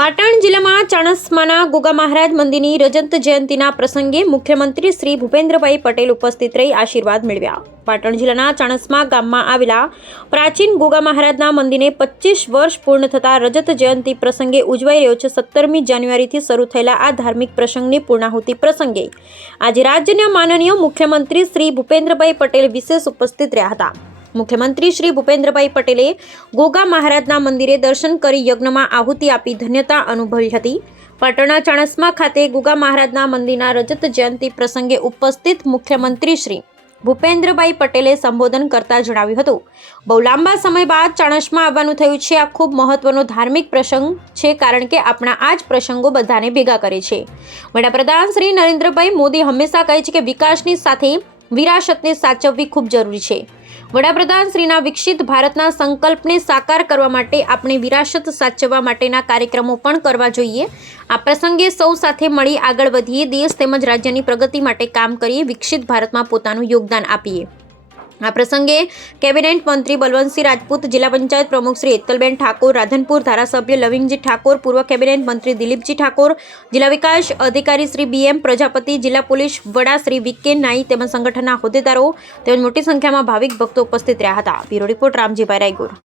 પાટણ જિલ્લામાં ચાણસ્માના ગોગા મહારાજ મંદિરની રજત જયંતિના પ્રસંગે મુખ્યમંત્રી શ્રી ભૂપેન્દ્રભાઈ પટેલ ઉપસ્થિત રહી આશીર્વાદ મેળવ્યા. પાટણ જિલ્લાના ચાણસ્મા ગામમાં આવેલા પ્રાચીન ગોગા મહારાજના મંદિરને 25 વર્ષ પૂર્ણ થતા રજત જયંતિ પ્રસંગે ઉજવાઈ રહ્યો છે. 17મી જાન્યુઆરીથી શરૂ થયેલા આ ધાર્મિક પ્રસંગની પૂર્ણાહુતિ પ્રસંગે આજે રાજ્યના માનનીય મુખ્યમંત્રી શ્રી ભૂપેન્દ્રભાઈ પટેલ વિશેષ ઉપસ્થિત રહ્યા હતા. મુખ્યમંત્રી શ્રી ભૂપેન્દ્રભાઈ પટેલે ગોગા મહારાજના મંદિરે દર્શન કરી યજ્ઞમાં આહુતિ આપી ધન્યતા અનુભવી હતી. પાટણના ચાણસ્મા ખાતે ગોગા મહારાજના મંદિરના રજત જયંતિ પ્રસંગે ઉપસ્થિત મુખ્યમંત્રી શ્રી ભૂપેન્દ્રભાઈ પટેલે સંબોધન કરતા જણાવ્યું હતું, બહુ લાંબા સમય બાદ ચાણસ્મા આવવાનું થયું છે. આ ખૂબ મહત્વનો ધાર્મિક પ્રસંગ છે, કારણ કે આપણા આ જ પ્રસંગો બધાને ભેગા કરે છે. વડાપ્રધાન શ્રી નરેન્દ્રભાઈ મોદી હંમેશા કહે છે કે વિકાસની સાથે વિરાસતને સાચવવી ખૂબ જરૂરી છે. વડાપ્રધાન શ્રીના વિકસિત ભારતના સંકલ્પને સાકાર કરવા માટે આપણે વિરાસત સાચવવા માટેના કાર્યક્રમો પણ કરવા જોઈએ. આ પ્રસંગે સૌ સાથે મળી આગળ વધીએ, દેશ તેમજ રાજ્યની પ્રગતિ માટે કામ કરીએ, વિકસિત ભારતમાં પોતાનું યોગદાન આપીએ. આ પ્રસંગે કેબિનેટ મંત્રી બલવંતસિંહ રાજપૂત, જિલ્લા પંચાયત પ્રમુખ શ્રી હેતલબેન ઠાકોર, રાધનપુર ધારાસભ્ય લવિંગજી ઠાકોર, પૂર્વ કેબિનેટ મંત્રી દિલીપજી ઠાકોર, જિલ્લા વિકાસ અધિકારી શ્રી BM પ્રજાપતિ, જિલ્લા પોલીસ વડા શ્રી VK નાઈ તેમજ સંગઠનના હોદ્દેદારો તેમજ મોટી સંખ્યામાં ભાવિક ભક્તો ઉપસ્થિત રહ્યા હતા. Bureau report Ramjibhai Raygur.